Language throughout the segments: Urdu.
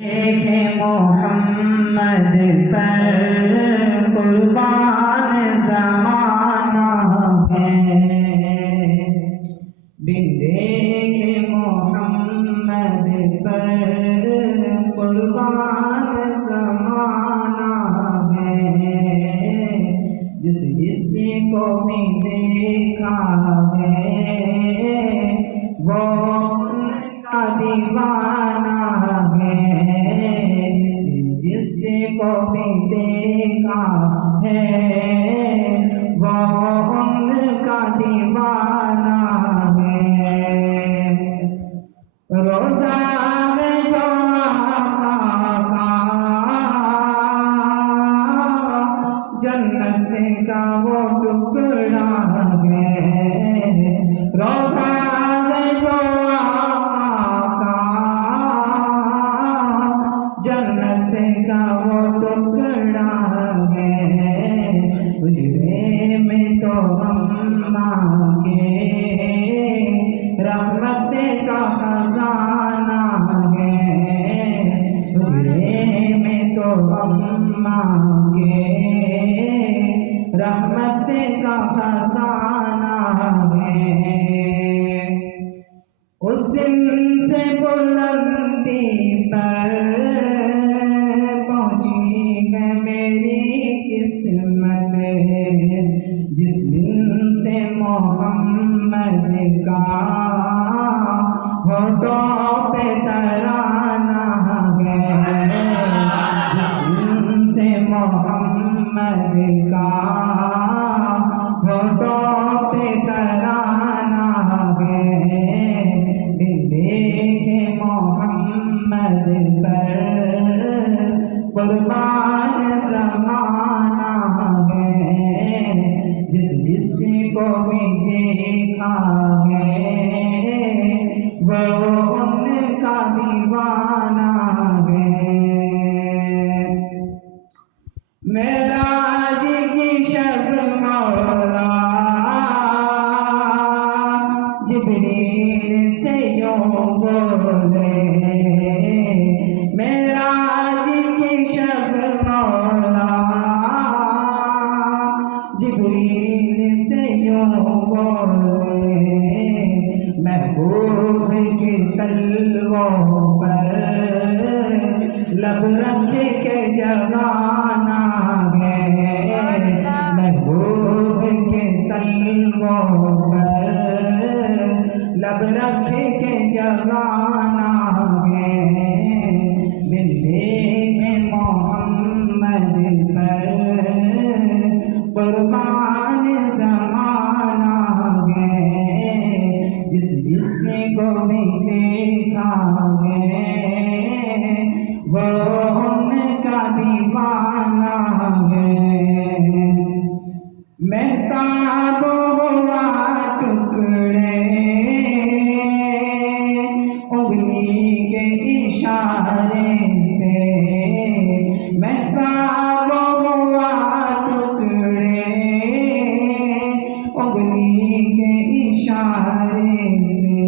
دیکھے محمد پر قربان زمانہ ہے، بن دیکھے محمد پر قربان زمانہ ہے، جس کو بھی دیکھا ہے وہ ان کا دیوانہ ہے، جس کو بھی دیکھا ہے وہ ان کا دیوانہ ہے۔ روزہ ہے جو آقا کا، جنت کا وہ ٹکڑا ہے، روزہ ہے جو آقا کا، جنت کا وہ ٹکڑا ہے، حجرے میں تو اماں کے رحمت کا خزانہ ہے، حجرے میں تو اماں کے رحمت کا خزانہ ہے۔ اس دن سے بلندی پر پہنچی ہے میری قسمت، جس دن سے محمد کا ہونٹوں پہ ترانہ ہے، جس دن سے محمد کا ہونٹوں پہ ترانہ ہے، بن دیکھے محمد پر قربان زمانہ ہے، جس کو بھی دیکھا ہے وہ ان کا دیوانہ ہے۔ معراج کی شب مولا جبریل سے یوں بولے، معراج کی شب مولا جبریل سے یوں بولے، محبوب کے تلووں پر لب رکھ کے جگانا ہے، محبوب کے تلووں پر لب رکھ کے جگانا ہے، بن دیکھے محمد پر قربان زمانہ ہے، جس کو بھی دیکھا ہے وہ ان کا دیوانہ ہے۔ مہتاب ہوا ٹکڑے انگلی کے اشارے سے، مہتاب ہوا ٹکڑے انگلی کے اشارے سے،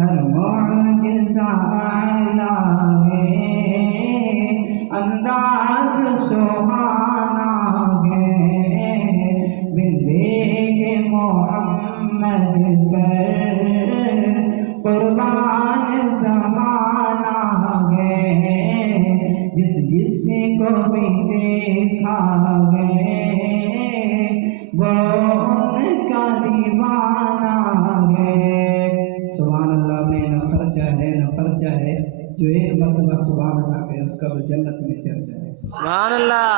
ہر معجزہ اعلیٰ ہے، انداز سبحانہ ہے، بن دیکھے محمد پر قربان زمانہ ہے، جس کو بھی دیکھا ہے وہ ان کا دیوانہ ہے۔ سبحان اللہ، میں نہ خرچہ ہے جو ایک مرتبہ سبحان اللہ کہے اس کا وہ جنت میں چل جائے۔ سبحان اللہ۔